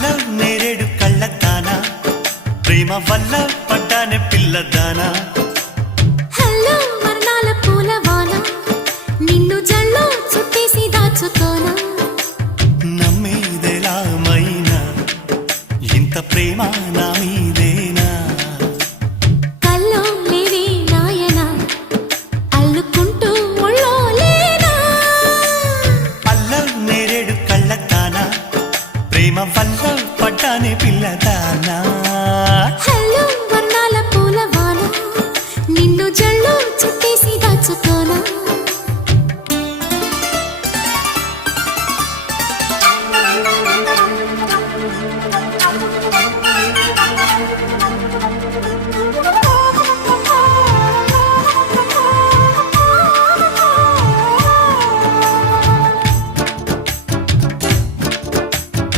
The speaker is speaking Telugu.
హలో నేరేడు కళ్ళదానా ప్రేమ వల్ల పడ్డానే పిల్లదానా హలో వర్ణాల పూలవాన నిన్ను జల్లో చుట్టేసి దాచుకోనా నమ్మేదెలా మైనా ఇంత ప్రేమ నా మీదేనా కల్లో లేదే నాయనా అల్లుకుంటూ ఒళ్ళో లేనా హలో నేరేడు కళ్ళదానా ప్రేమ వల్ల పడ్డానే పిల్లదానా హలో వర్ణాల పూలవాన నిన్ను జల్లో చుట్టేసి దాచుకోనా